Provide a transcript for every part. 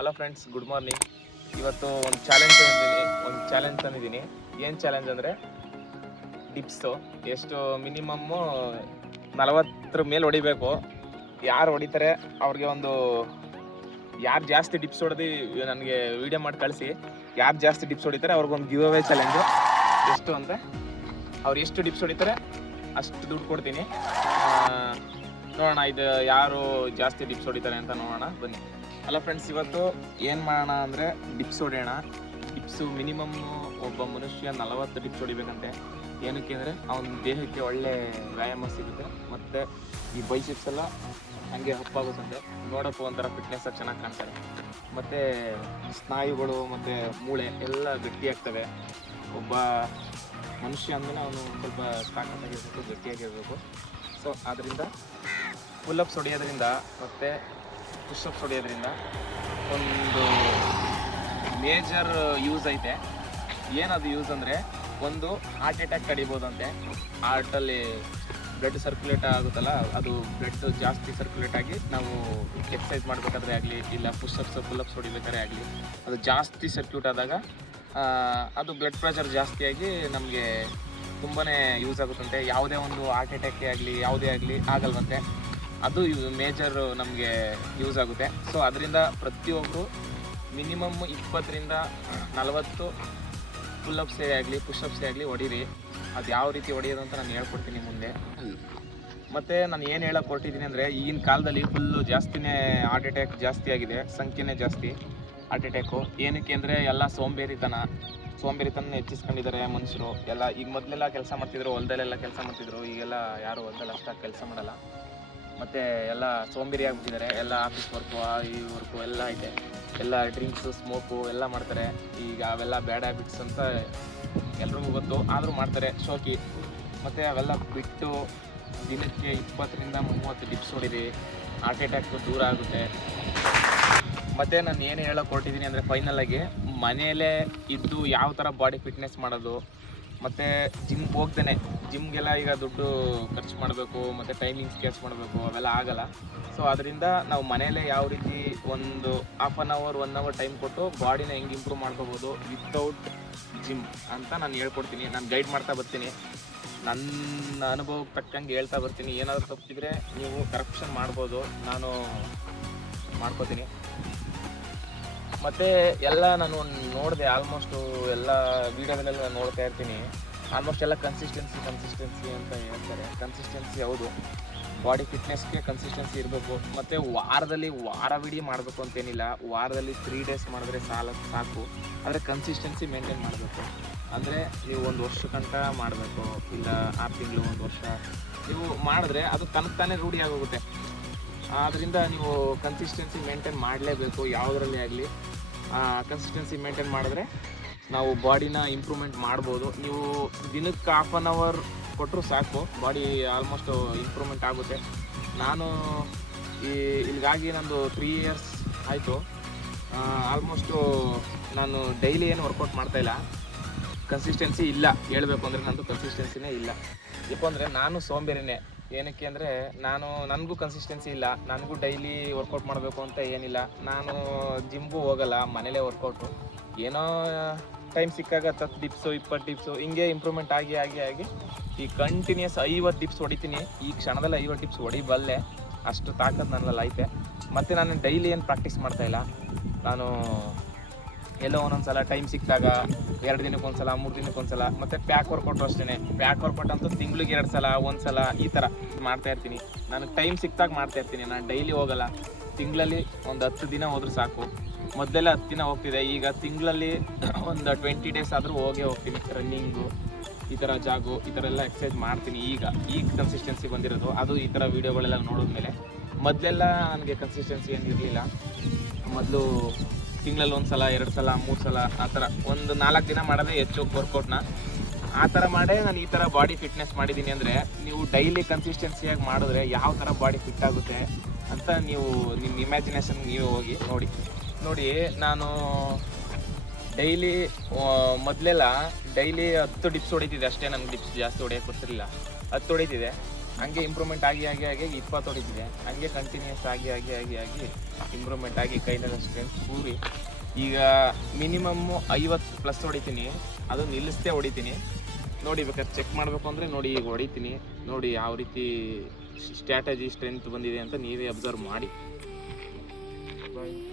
Hello friends good morning ಇವತ್ತು ಒಂದು challenge ತಂದಿದ್ದೀನಿ. ಒಂದು ಚಾಲೆಂಜ್ ತಂದಿದ್ದೀನಿ. ಏನು ಚಾಲೆಂಜ್ ಅಂದರೆ ಡಿಪ್ಸು ಎಷ್ಟು ಮಿನಿಮಮ್ಮು ನಲವತ್ತರ ಮೇಲೆ ಹೊಡಿಬೇಕು. ಯಾರು ಹೊಡಿತಾರೆ, ಅವ್ರಿಗೆ ಒಂದು ಯಾರು ಜಾಸ್ತಿ ಡಿಪ್ಸ್ ಹೊಡೆದು ನನಗೆ ವಿಡಿಯೋ ಮಾಡಿ ಕಳಿಸಿ. ಯಾರು ಜಾಸ್ತಿ ಡಿಪ್ಸ್ ಹೊಡಿತಾರೆ, ಅವ್ರಿಗೊಂದು ಗಿವ್ ಅವೇ ಚಾಲೆಂಜು ಎಷ್ಟು ಅಂದರೆ ಅವ್ರು ಎಷ್ಟು ಡಿಪ್ಸ್ ಹೊಡಿತಾರೆ, ಅಷ್ಟು ದುಡ್ಡು ಕೊಡ್ತೀನಿ. ನೋಡೋಣ, ಇದು ಯಾರು ಜಾಸ್ತಿ ಡಿಪ್ಸ್ ಹೊಡಿತಾರೆ ಅಂತ ನೋಡೋಣ. ಬನ್ನಿ. ಅಲ್ಲ ಫ್ರೆಂಡ್ಸ್ ಇವತ್ತು ಏನು ಮಾಡೋಣ ಅಂದರೆ ಡಿಪ್ಸ್ ಹೊಡೆಯೋಣ. ಡಿಪ್ಸು ಮಿನಿಮಮ್ ಒಬ್ಬ ಮನುಷ್ಯ ನಲವತ್ತು ಡಿಪ್ಸ್ ಹೊಡಿಬೇಕಂತೆ. ಏನಕ್ಕೆ ಅಂದರೆ ಅವನ ದೇಹಕ್ಕೆ ಒಳ್ಳೆ ವ್ಯಾಯಾಮ ಸಿಗುತ್ತೆ ಮತ್ತು ಈ ಬೈಸಿಪ್ಸ್ ಎಲ್ಲ ಹಾಗೆ ಹಪ್ಪಾಗುತ್ತಂತೆ ನೋಡೋಕ್ಕೂ ಒಂಥರ ಫಿಟ್ನೆಸ್ ಚೆನ್ನಾಗಿ ಕಾಣ್ತಾರೆ. ಮತ್ತು ಸ್ನಾಯುಗಳು ಮತ್ತು ಮೂಳೆ ಎಲ್ಲ ಗಟ್ಟಿಯಾಗ್ತವೆ ಒಬ್ಬ ಮನುಷ್ಯ ಅಂದಮೇಲೆ ಅವನು ಸ್ವಲ್ಪ ತಾಕತ್ತಾಗಿರ್ಬೇಕು, ಗಟ್ಟಿಯಾಗಿರಬೇಕು. ಸೊ ಆದ್ದರಿಂದ ಪುಲ್ಲಪ್ಸ್ ಹೊಡೆಯೋದ್ರಿಂದ ಮತ್ತು ಪುಷಪ್ಸ್ ಹೊಡೆಯೋದ್ರಿಂದ ಒಂದು ಮೇಜರ್ ಯೂಸ್ ಐತೆ. ಏನದು ಯೂಸ್ ಅಂದರೆ ಒಂದು ಹಾರ್ಟ್ ಅಟ್ಯಾಕ್ ಕಡಿಬೋದಂತೆ. ಹಾರ್ಟಲ್ಲಿ ಬ್ಲಡ್ ಸರ್ಕ್ಯುಲೇಟ್ ಆಗುತ್ತಲ್ಲ, ಅದು ಬ್ಲಡ್ ಜಾಸ್ತಿ ಸರ್ಕ್ಯುಲೇಟ್ ಆಗಿ ನಾವು ಎಕ್ಸಸೈಸ್ ಮಾಡಬೇಕಾದ್ರೆ ಆಗಲಿ, ಇಲ್ಲ ಪುಷಪ್ಸ್ ಪುಲ್ಲಪ್ಸ್ ಹೊಡಿಬೇಕಾದ್ರೆ ಆಗಲಿ, ಅದು ಜಾಸ್ತಿ ಸರ್ಕ್ಯೂಟ್ ಆದಾಗ ಅದು ಬ್ಲಡ್ ಪ್ರೆಷರ್ ಜಾಸ್ತಿಯಾಗಿ ನಮಗೆ ತುಂಬಾ ಯೂಸ್ ಆಗುತ್ತಂತೆ. ಯಾವುದೇ ಒಂದು ಹಾರ್ಟ್ ಅಟ್ಯಾಕ್ ಆಗಲಿ, ಯಾವುದೇ ಆಗಲಿ ಆಗಲ್ವಂತೆ. ಅದು ಮೇಜರ್ ನಮಗೆ ಯೂಸ್ ಆಗುತ್ತೆ. ಸೊ ಅದರಿಂದ ಪ್ರತಿಯೊಬ್ಬರು ಮಿನಿಮಮ್ ಇಪ್ಪತ್ತರಿಂದ ನಲವತ್ತು ಪುಲ್ಲಪ್ಸೇ ಆಗಲಿ ಪುಷಪ್ಸೇ ಆಗಲಿ ಹೊಡೀರಿ. ಅದು ಯಾವ ರೀತಿ ಹೊಡೆಯೋದು ಅಂತ ನಾನು ಹೇಳ್ಕೊಡ್ತೀನಿ ಮುಂದೆ. ಮತ್ತು ನಾನು ಏನು ಹೇಳೋಕೆ ಹೊರಟಿದ್ದೀನಿ ಅಂದರೆ, ಈಗಿನ ಕಾಲದಲ್ಲಿ ಫುಲ್ಲು ಜಾಸ್ತಿನೇ ಹಾರ್ಟ್ ಅಟ್ಯಾಕ್ ಜಾಸ್ತಿ ಆಗಿದೆ, ಸಂಖ್ಯೆನೇ ಜಾಸ್ತಿ ಹಾರ್ಟ್ ಅಟ್ಯಾಕು ಏನಕ್ಕೆ ಅಂದರೆ ಎಲ್ಲ ಸೋಂಬೇರಿತನ ಸೋಂಬೇರಿತನ ಹೆಚ್ಚಿಸ್ಕೊಂಡಿದ್ದಾರೆ ಮನುಷ್ಯರು. ಎಲ್ಲ ಈಗ ಮೊದಲೆಲ್ಲ ಕೆಲಸ ಮಾಡ್ತಿದ್ರು, ಹೊಲದಲ್ಲೆಲ್ಲ ಕೆಲಸ ಮಾಡ್ತಿದ್ರು, ಈಗೆಲ್ಲ ಯಾರು ಹೊಲದಲ್ಲಿ ಅಷ್ಟಾಗಿ ಕೆಲಸ ಮಾಡಲ್ಲ. ಮತ್ತು ಎಲ್ಲ ಸೋಂಬೇರಿ ಆಗ್ಬಿಟ್ಟಿದ್ದಾರೆ. ಎಲ್ಲ ಆಫೀಸ್ ವರ್ಕು ಈ ವರ್ಕು ಎಲ್ಲ ಐತೆ. ಎಲ್ಲ ಡ್ರಿಂಕ್ಸು ಸ್ಮೋಕು ಎಲ್ಲ ಮಾಡ್ತಾರೆ. ಈಗ ಅವೆಲ್ಲ ಬ್ಯಾಡ್ ಹ್ಯಾಬಿಟ್ಸ್ ಅಂತ ಎಲ್ರಿಗೂ ಗೊತ್ತು. ಆದರೂ ಮಾಡ್ತಾರೆ ಶೋಕಿ. ಮತ್ತು ಅವೆಲ್ಲ ಬಿಟ್ಟು ದಿನಕ್ಕೆ ಇಪ್ಪತ್ತರಿಂದ ಮೂವತ್ತು ಡಿಪ್ಸ್ ಹೊಡಿರಿ ಹಾರ್ಟ್ ಅಟ್ಯಾಕ್ ದೂರ ಆಗುತ್ತೆ. ಮತ್ತು ನಾನು ಏನು ಹೇಳೋಕೆ ಹೊರಟಿದ್ದೀನಿ ಅಂದರೆ ಫೈನಲಾಗಿ ಮನೆಯಲ್ಲೇ ಇದ್ದು ಯಾವ ಥರ ಬಾಡಿ ಫಿಟ್ನೆಸ್ ಮಾಡೋದು ಮತ್ತು ಜಿಮ್ಗೆ ಹೋಗ್ತೇನೆ. ಜಿಮ್ಗೆಲ್ಲ ಈಗ ದುಡ್ಡು ಖರ್ಚು ಮಾಡಬೇಕು, ಮತ್ತು ಟೈಮಿಂಗ್ಸ್ ಕೇಸ್ ಮಾಡಬೇಕು, ಅವೆಲ್ಲ ಆಗಲ್ಲ. ಸೊ ಅದರಿಂದ ನಾವು ಮನೆಯಲ್ಲೇ ಯಾವ ರೀತಿ ಒಂದು half an hour one hour time ಕೊಟ್ಟು ಬಾಡಿನ ಹೆಂಗೆ ಇಂಪ್ರೂವ್ ಮಾಡ್ಕೋಬೋದು ವಿತೌಟ್ ಜಿಮ್ ಅಂತ ನಾನು ಹೇಳ್ಕೊಡ್ತೀನಿ. ನಾನು ಗೈಡ್ ಮಾಡ್ತಾ ಬರ್ತೀನಿ. ನನ್ನ ಅನುಭವಕ್ಕೆ ತಕ್ಕಂಗೆ ಹೇಳ್ತಾ ಬರ್ತೀನಿ. ಏನಾದರೂ ತಪ್ಪಿದ್ರೆ ನೀವು ಕರಪ್ಷನ್ ಮಾಡ್ಬೋದು. ನಾನು ಮಾಡ್ಕೋತೀನಿ. ಮತ್ತು ಎಲ್ಲ ನಾನು ನೋಡಿದೆ ಆಲ್ಮೋಸ್ಟು ಎಲ್ಲ ವೀಡಿಯೋದಲ್ಲೆಲ್ಲ ನೋಡ್ತಾ ಇರ್ತೀನಿ. ಆಲ್ಮೋಸ್ಟ್ ಎಲ್ಲ ಕನ್ಸಿಸ್ಟೆನ್ಸಿ ಕನ್ಸಿಸ್ಟೆನ್ಸಿ ಅಂತ ಹೇಳ್ತಾರೆ. ಕನ್ಸಿಸ್ಟೆನ್ಸಿ ಹೌದು. ಬಾಡಿ ಫಿಟ್ನೆಸ್ಗೆ ಕನ್ಸಿಸ್ಟೆನ್ಸಿ ಇರಬೇಕು. ಮತ್ತು ವಾರದಲ್ಲಿ ವಾರವಿಡೀ ಮಾಡಬೇಕು ಅಂತೇನಿಲ್ಲ. ವಾರದಲ್ಲಿ ತ್ರೀ ಡೇಸ್ ಮಾಡಿದ್ರೆ ಸಾಲ, ಸಾಕು. ಆದರೆ ಕನ್ಸಿಸ್ಟೆನ್ಸಿ ಮೇಂಟೈನ್ ಮಾಡಬೇಕು. ಅಂದರೆ ನೀವು ಒಂದು ವರ್ಷ ಗಂಟ ಮಾಡಬೇಕು, ಇಲ್ಲ ಆರು ತಿಂಗಳು, ಒಂದು ವರ್ಷ. ನೀವು ಮಾಡಿದ್ರೆ ಅದು ತನಗೆ ತಾನೇ ರೂಢಿ ಆಗೋಗುತ್ತೆ. ಆದ್ದರಿಂದ ನೀವು ಕನ್ಸಿಸ್ಟೆನ್ಸಿ ಮೇಂಟೈನ್ ಮಾಡಲೇಬೇಕು. ಯಾವುದರಲ್ಲಿ ಆಗಲಿ. ಕನ್ಸಿಸ್ಟೆನ್ಸಿ ಮೇಂಟೈನ್ ಮಾಡಿದ್ರೆ ನಾವು ಬಾಡಿನ ಇಂಪ್ರೂವ್ಮೆಂಟ್ ಮಾಡ್ಬೋದು. ನೀವು ದಿನಕ್ಕೆ ಹಾಫ್ ಆನ್ ಅವರ್ ಕೊಟ್ಟರು ಸಾಕು, ಬಾಡಿ ಆಲ್ಮೋಸ್ಟ್ ಇಂಪ್ರೂವ್ಮೆಂಟ್ ಆಗುತ್ತೆ. ನಾನು ಈ, ಇಲ್ಲಿಗಾಗಿ ನಂದು ತ್ರೀ ಇಯರ್ಸ್ ಆಯಿತು. ಆಲ್ಮೋಸ್ಟು ನಾನು ಡೈಲಿ ಏನು ವರ್ಕೌಟ್ ಮಾಡ್ತಾ ಇಲ್ಲ. ಕನ್ಸಿಸ್ಟೆನ್ಸಿ ಇಲ್ಲ. ಹೇಳಬೇಕು ಅಂದರೆ ನಂದು ಕನ್ಸಿಸ್ಟೆನ್ಸಿನೇ ಇಲ್ಲ. ಯಾಕಂದರೆ ನಾನು ಸೋಂಬೇರಿನೇ. ಏನಕ್ಕೆ ಅಂದರೆ ನಾನು, ನನಗೂ ಕನ್ಸಿಸ್ಟೆನ್ಸಿ ಇಲ್ಲ. ನನಗೂ ಡೈಲಿ ವರ್ಕೌಟ್ ಮಾಡಬೇಕು ಅಂತ ಏನಿಲ್ಲ. ನಾನು ಜಿಮ್ಗೂ ಹೋಗಲ್ಲ, ಮನೇಲೇ ವರ್ಕೌಟು ಏನೋ ಟೈಮ್ ಸಿಕ್ಕಾಗ ಹತ್ತು ಡಿಪ್ಸು ಇಪ್ಪತ್ತು ಡಿಪ್ಸು ಹಿಂಗೆ ಇಂಪ್ರೂವ್ಮೆಂಟ್ ಆಗಿ ಆಗಿ ಆಗಿ ಈ ಕಂಟಿನ್ಯೂಸ್ ಐವತ್ತು ಡಿಪ್ಸ್ ಹೊಡಿತೀನಿ. ಈ ಕ್ಷಣದಲ್ಲಿ ಐವತ್ತು ಡಿಪ್ಸ್ ಹೊಡಿಬಲ್ಲೆ. ಅಷ್ಟು ತಾಕತ್ತು ನನ್ನಲ್ಲಿ ಲೈಫೆ ಮತ್ತು ನಾನು ಡೈಲಿ ಏನು ಪ್ರಾಕ್ಟೀಸ್ ಮಾಡ್ತಾಯಿಲ್ಲ ನಾನು ಎಲ್ಲೋ ಒಂದೊಂದ್ಸಲ ಟೈಮ್ ಸಿಕ್ಕಿದಾಗ ಎರಡು ದಿನಕ್ಕೆ ಒಂದ್ಸಲ, ಮೂರು ದಿನಕ್ಕೆ ಒಂದ್ಸಲ, ಮತ್ತೆ ಪ್ಯಾಕ್ ವರ್ಕೌಟ್ ಅಷ್ಟೇ ಪ್ಯಾಕ್ ವರ್ಕೌಟ್ ಅಂತೂ ತಿಂಗ್ಳಿಗೆ ಎರಡು ಸಲ ಒಂದು ಸಲ ಈ ಥರ ಮಾಡ್ತಾ ಇರ್ತೀನಿ. ನನಗೆ ಟೈಮ್ ಸಿಕ್ಕಿದಾಗ ಮಾಡ್ತಾ ಇರ್ತೀನಿ. ನಾನು ಡೈಲಿ ಹೋಗಲ್ಲ. ತಿಂಗಳಲ್ಲಿ ಒಂದು ಹತ್ತು ದಿನ ಹೋದ್ರೆ ಸಾಕು. ಮೊದಲೆಲ್ಲ ಹತ್ತಿನ ಹೋಗ್ತಿದೆ. ಈಗ ತಿಂಗಳಲ್ಲಿ ಒಂದು ಟ್ವೆಂಟಿ ಡೇಸ್ ಆದರೂ ಹೋಗೇ ಹೋಗ್ತೀನಿ. ರನ್ನಿಂಗು ಈ ಥರ ಜಾಗು, ಈ ಥರ ಎಲ್ಲ ಎಕ್ಸಸೈಸ್ ಮಾಡ್ತೀನಿ. ಈಗ ಈಗ ಕನ್ಸಿಸ್ಟೆನ್ಸಿ ಬಂದಿರೋದು. ಅದು ಈ ಥರ ವೀಡಿಯೋಗಳೆಲ್ಲ ನೋಡಿದ್ಮೇಲೆ ಮೊದಲೆಲ್ಲ ನನಗೆ ಕನ್ಸಿಸ್ಟೆನ್ಸಿ ಏನು ಇರಲಿಲ್ಲ ಮೊದಲು ತಿಂಗಳಲ್ಲಿ ಒಂದು ಸಲ, ಎರಡು ಸಲ, ಮೂರು ಸಲ, ಆ ಥರ ಒಂದು ನಾಲ್ಕು ದಿನ ಮಾಡೋದೇ ಹೆಚ್ಚು ವರ್ಕೌಟ್ನ ಆ ಥರ ಮಾಡೇ ನಾನು ಈ ಥರ ಬಾಡಿ ಫಿಟ್ನೆಸ್ ಮಾಡಿದ್ದೀನಿ ಅಂದರೆ ನೀವು ಡೈಲಿ ಕನ್ಸಿಸ್ಟೆನ್ಸಿಯಾಗಿ ಮಾಡಿದ್ರೆ ಯಾವ ಥರ ಬಾಡಿ ಫಿಟ್ ಆಗುತ್ತೆ ಅಂತ ನೀವು ನಿಮ್ಮ ಇಮ್ಯಾಜಿನೇಷನ್ ನೀವು ಹೋಗಿ ನೋಡಿ. ನೋಡಿ, ನಾನು ಡೈಲಿ ಮೊದಲೆಲ್ಲ ಡೈಲಿ ಹತ್ತು ಡಿಪ್ಸ್ ಹೊಡಿತಿದ್ದೆ ಅಷ್ಟೇ ನನಗೆ ಡಿಪ್ಸ್ ಜಾಸ್ತಿ ಹೊಡೆಯೋಕೆ ಗೊತ್ತಿರಲಿಲ್ಲ. ಹತ್ತು ಹೊಡಿತಿದೆ ಹಂಗೆ ಇಂಪ್ರೂವ್ಮೆಂಟ್ ಆಗಿ ಆಗಿ ಆಗಿ ಇಪ್ಪತ್ತು ಹೊಡಿತಿದೆ ಹಂಗೆ ಕಂಟಿನ್ಯೂಸ್ ಆಗಿ ಆಗಿ ಆಗಿ ಆಗಿ ಇಂಪ್ರೂವ್ಮೆಂಟ್ ಆಗಿ ಕೈನಲ್ಲಿ ಸ್ಟ್ರೆಂತ್ ಕೂರಿ ಈಗ ಮಿನಿಮಮ್ಮು ಐವತ್ತು ಪ್ಲಸ್ ಹೊಡಿತೀನಿ. ಅದು ನಿಲ್ಲಿಸ್ತೇ ಹೊಡಿತೀನಿ. ನೋಡಿ, ಬೇಕಾದ್ರೆ ಚೆಕ್ ಮಾಡಬೇಕು ಅಂದರೆ ನೋಡಿ, ಈಗ ಹೊಡಿತೀನಿ. ನೋಡಿ, ಯಾವ ರೀತಿ ಸ್ಟ್ರಾಟಜಿ ಸ್ಟ್ರೆಂತ್ ಬಂದಿದೆ ಅಂತ ನೀವೇ ಅಬ್ಸರ್ವ್ ಮಾಡಿ. Dried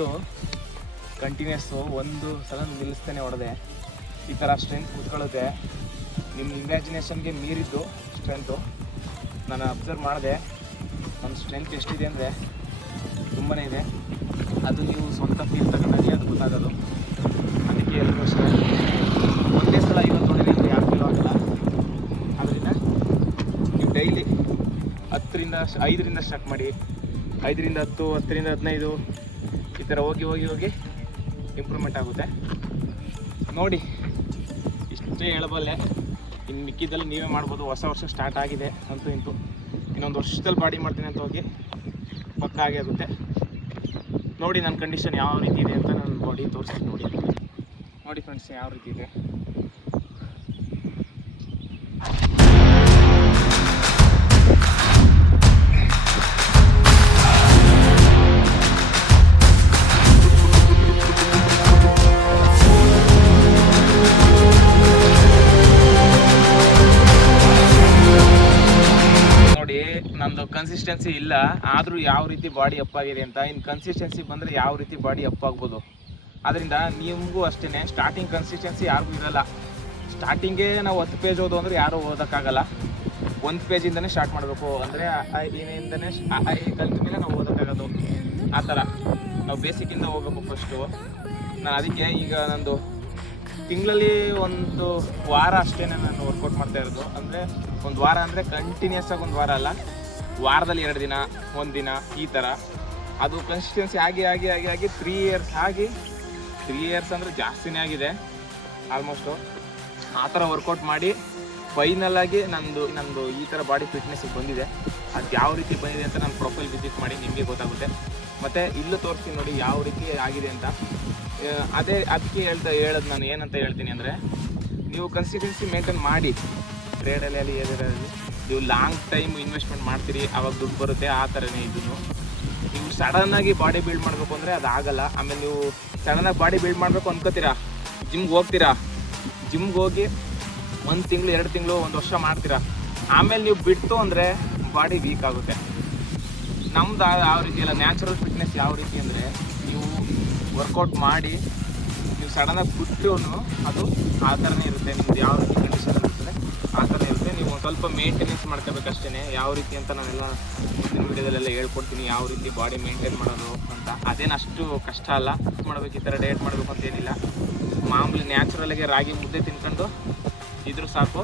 ಟಿಪ್ಸು ಕಂಟಿನ್ಯೂಸ್ಸು ಒಂದು ಸಲ ನಿಲ್ಲಿಸ್ತಾನೆ ಹೊಡೆದೆ. ಈ ಥರ ಸ್ಟ್ರೆಂತ್ ಕೂತ್ಕೊಳ್ಳುತ್ತೆ. ನಿಮ್ಮ ಇಮ್ಯಾಜಿನೇಷನ್ಗೆ ಮೀರಿದ್ದು ಸ್ಟ್ರೆಂತು ನಾನು ಅಬ್ಸರ್ವ್ ಮಾಡಿದೆ. ನನ್ನ ಸ್ಟ್ರೆಂತ್ ಎಷ್ಟಿದೆ ಅಂದರೆ ತುಂಬಾ ಇದೆ. ಅದು ನೀವು ಸ್ವಂತ ಫೀಲ್ ತಗೊಂಡಾಗೆ ಅದು ಗೊತ್ತಾಗೋದು. ಅದಕ್ಕೆ ಎಲ್ಲರೂ ಅಷ್ಟೇ. ಒಂದೇ ಸಲ ಇವತ್ತು ನೋಡಿದ್ರೆ ಯಾರು ಫೀಲ್ ಆಗಲ್ಲ. ಆದ್ದರಿಂದ ನೀವು ಡೈಲಿ ಹತ್ತರಿಂದ ಐದರಿಂದ ಸ್ಟಾರ್ಟ್ ಮಾಡಿ. ಐದರಿಂದ ಹತ್ತು, ಹತ್ತರಿಂದ ಹದಿನೈದು ಈ ಥರ ಹೋಗಿ ಹೋಗಿ ಹೋಗಿ ಇಂಪ್ರೂವ್ಮೆಂಟ್ ಆಗುತ್ತೆ. ನೋಡಿ, ಇಷ್ಟೇ ಹೇಳಬಲ್ಲೆ ಇನ್ನು ಮಿಕ್ಕಿದ್ದಲ್ಲಿ ನೀವೇ ಮಾಡ್ಬೋದು. ಹೊಸ ವರ್ಷ ಸ್ಟಾರ್ಟ್ ಆಗಿದೆ ಅಂತೂ ಇಂತು. ಇನ್ನೊಂದು ವರ್ಷದಲ್ಲಿ ಬಾಡಿ ಮಾಡ್ತೀನಿ ಅಂತ ಹೋಗಿ ಪಕ್ಕ ಆಗುತ್ತೆ. ನೋಡಿ ನನ್ನ ಕಂಡೀಷನ್ ಯಾವ ರೀತಿ ಇದೆ ಅಂತ ನಾನು ಬಾಡಿ ತೋರಿಸ್ತೀನಿ ನೋಡಿ. ನೋಡಿ ಫ್ರೆಂಡ್ಸ್ ಯಾವ ರೀತಿ ಇದೆ. ಕನ್ಸಿಸ್ಟೆನ್ಸಿ ಇಲ್ಲ, ಆದರೂ ಯಾವ ರೀತಿ ಬಾಡಿ ಅಪ್ ಆಗಿದೆ ಅಂತ ಇನ್ನು ಕನ್ಸಿಸ್ಟೆನ್ಸಿ ಬಂದರೆ ಯಾವ ರೀತಿ ಬಾಡಿ ಅಪ್ ಆಗ್ಬೋದು? ಅದರಿಂದ ನಿಮಗೂ ಅಷ್ಟೇ ಸ್ಟಾರ್ಟಿಂಗ್ ಕನ್ಸಿಸ್ಟೆನ್ಸಿ ಯಾರಿಗೂ ಇರಲ್ಲ. ಸ್ಟಾರ್ಟಿಂಗೇ ನಾವು ಹತ್ತು ಪೇಜ್ ಓದು ಅಂದರೆ ಯಾರೂ ಓದೋಕ್ಕಾಗಲ್ಲ. ಒಂದು ಪೇಜಿಂದನೇ ಸ್ಟಾರ್ಟ್ ಮಾಡಬೇಕು. ಅಂದರೆ ಏನಿಂದನೇ ಕಲಿತ ಮೇಲೆ ನಾವು ಓದೋಕ್ಕಾಗೋದು. ಆ ಥರ. ನಾವು ಬೇಸಿಕ್ಕಿಂದ ಹೋಗ್ಬೇಕು ಫಸ್ಟು ನಾನು ಅದಕ್ಕೆ ಈಗ ನಂದು ತಿಂಗಳಲ್ಲಿ ಒಂದು ವಾರ ಅಷ್ಟೇ ನಾನು ವರ್ಕೌಟ್ ಮಾಡ್ತಾ ಇರೋದು. ಅಂದರೆ ಒಂದು ವಾರ ಅಂದರೆ ಕಂಟಿನ್ಯೂಸ್ ಆಗಿ ಒಂದು ವಾರ ಅಲ್ಲ. ವಾರದಲ್ಲಿ ಎರಡು ದಿನ, ಒಂದು ದಿನ, ಈ ಥರ ಅದು ಕನ್ಸಿಸ್ಟೆನ್ಸಿ ಆಗಿ ಆಗಿ ಆಗಿ ಆಗಿ ತ್ರೀ ಇಯರ್ಸ್ ಆಗಿ ತ್ರೀ ಇಯರ್ಸ್ ಅಂದರೆ ಜಾಸ್ತಿನೇ ಆಗಿದೆ. ಆಲ್ಮೋಸ್ಟು ಆ ಥರ ವರ್ಕೌಟ್ ಮಾಡಿ ಫೈನಲ್ ಆಗಿ ನಂದು ನಂದು ಈ ಥರ ಬಾಡಿ ಫಿಟ್ನೆಸ್ಸಿಗೆ ಬಂದಿದೆ. ಅದು ಯಾವ ರೀತಿ ಬಂದಿದೆ ಅಂತ ನಾನು ಪ್ರೊಫೈಲ್ ವಿಸಿಟ್ ಮಾಡಿ ನಿಮಗೆ ಗೊತ್ತಾಗುತ್ತೆ. ಮತ್ತು ಇಲ್ಲೂ ತೋರಿಸ್ತೀನಿ ನೋಡಿ ಯಾವ ರೀತಿ ಆಗಿದೆ ಅಂತ. ಅದೇ ಅದಕ್ಕೆ ಹೇಳ್ತಾ, ಹೇಳೋದು ನಾನು ಏನಂತ ಹೇಳ್ತೀನಿ ಅಂದರೆ, ನೀವು ಕನ್ಸಿಸ್ಟೆನ್ಸಿ ಮೇಂಟೈನ್ ಮಾಡಿ. ಟ್ರೇಡಲ್ಲಿ ಅಲ್ಲಿ ಏರಿಯಾದಲ್ಲಿ ನೀವು ಲಾಂಗ್ ಟೈಮ್ ಇನ್ವೆಸ್ಟ್ಮೆಂಟ್ ಮಾಡ್ತೀರಿ, ಅವಾಗ ದುಡ್ಡು ಬರುತ್ತೆ, ಆ ಥರನೇ ಇದನ್ನು ನೀವು ಸಡನ್ನಾಗಿ ಬಾಡಿ ಬಿಲ್ಡ್ ಮಾಡಬೇಕು ಅಂದರೆ ಅದು ಆಗಲ್ಲ. ಆಮೇಲೆ ನೀವು ಸಡನ್ನಾಗಿ ಬಾಡಿ ಬಿಲ್ಡ್ ಮಾಡಬೇಕು ಅನ್ಕೋತೀರಾ? ಜಿಮ್ಗೆ ಹೋಗ್ತೀರಾ? ಜಿಮ್ಗೆ ಹೋಗಿ ಒಂದು ತಿಂಗಳು, ಎರಡು ತಿಂಗಳು, ಒಂದು ವರ್ಷ ಮಾಡ್ತೀರಾ? ಆಮೇಲೆ ನೀವು ಬಿಟ್ಟು ಅಂದರೆ ಬಾಡಿ ವೀಕ್ ಆಗುತ್ತೆ. ನಮ್ದು ಯಾವ ರೀತಿ ಇಲ್ಲ ನ್ಯಾಚುರಲ್ ಫಿಟ್ನೆಸ್ ಯಾವ ರೀತಿ ಅಂದರೆ ನೀವು ವರ್ಕೌಟ್ ಮಾಡಿ, ನೀವು ಸಡನ್ನಾಗಿ ಬಿಟ್ಟು ಅದು ಆ ಥರನೇ ಇರುತ್ತೆ. ನಿಮ್ದು ಯಾವ ರೀತಿ ಕಂಡೀಷನ್ ಇರ್ತದೆ, ಆ ಥರ ಇರುತ್ತೆ ಸ್ವಲ್ಪ ಮೇಂಟೆನೆನ್ಸ್ ಮಾಡ್ಕೋಬೇಕಷ್ಟೇ ಯಾವ ರೀತಿ ಅಂತ ನಾನೆಲ್ಲ ಮುಂದಿನ ವಿಡಿಯೋದಲ್ಲೆಲ್ಲ ಹೇಳ್ಕೊಡ್ತೀನಿ. ಯಾವ ರೀತಿ ಬಾಡಿ ಮೇಂಟೈನ್ ಮಾಡೋದು ಅಂತ. ಅದೇನು ಅಷ್ಟು ಕಷ್ಟ ಅಲ್ಲ. ಮಾಡ್ಬೇಕು ಈ ಥರ ಡಯಟ್ ಮಾಡಬೇಕು ಅಂತ ಏನಿಲ್ಲ. ಮಾಮೂಲಿ ನ್ಯಾಚುರಲಾಗಿ ರಾಗಿ ಮುದ್ದೆ ತಿನ್ಕೊಂಡು ಇದ್ರು ಸಾಕು.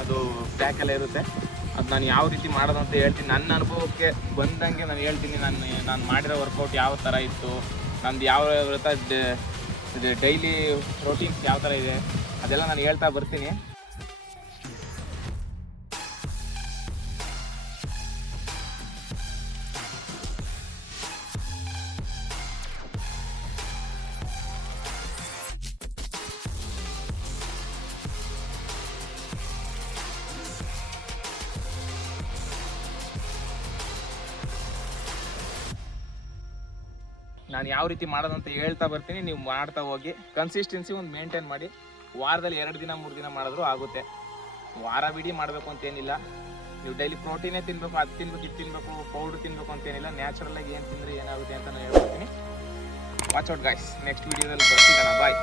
ಅದು ಪ್ಯಾಕ್ ಎಲ್ಲ ಇರುತ್ತೆ. ಅದು ನಾನು ಯಾವ ರೀತಿ ಮಾಡೋದು ಅಂತ ಹೇಳ್ತೀನಿ. ನನ್ನ ಅನುಭವಕ್ಕೆ ಬಂದಂಗೆ ನಾನು ಹೇಳ್ತೀನಿ. ನಾನು ನಾನು ಮಾಡಿರೋ ವರ್ಕೌಟ್ ಯಾವ ಥರ ಇತ್ತು. ನಂದು ಯಾವ ಡೈಲಿ ಪ್ರೋಟೀನ್ಸ್ ಯಾವ ಥರ ಇದೆ. ಅದೆಲ್ಲ ನಾನು ಹೇಳ್ತಾ ಬರ್ತೀನಿ. ನಾನು ಯಾವ ರೀತಿ ಮಾಡೋದಂತ ಹೇಳ್ತಾ ಬರ್ತೀನಿ. ನೀವು ಮಾಡ್ತಾ ಹೋಗಿ. ಕನ್ಸಿಸ್ಟೆನ್ಸಿ ಒಂದು ಮೇಂಟೈನ್ ಮಾಡಿ. ವಾರದಲ್ಲಿ ಎರಡು ದಿನ, ಮೂರು ದಿನ ಮಾಡಿದ್ರು ಆಗುತ್ತೆ. ವಾರ ಬಿಡಿ ಮಾಡಬೇಕು ಅಂತೇನಿಲ್ಲ ನೀವು ಡೈಲಿ ಪ್ರೋಟೀನೇ ತಿನ್ಬೇಕು, ಅದು ತಿನ್ಬೇಕು, ಇದು ತಿನ್ಬೇಕು ಪೌಡ್ರ್ ತಿನ್ಬೇಕು ಅಂತೇನಿಲ್ಲ ನ್ಯಾಚುರಲ್ ಆಗಿ ಏನು ತಿಂದರೆ ಏನಾಗುತ್ತೆ ಅಂತ ನಾನು ಹೇಳ್ಕೊಡ್ತೀನಿ. ವಾಚ್ ಔಟ್ ಗಾಯ್ಸ್ ನೆಕ್ಸ್ಟ್ ವೀಡಿಯೋದಲ್ಲಿ ಬರ್ತಿದ್ದಾನ ಬಾಯ್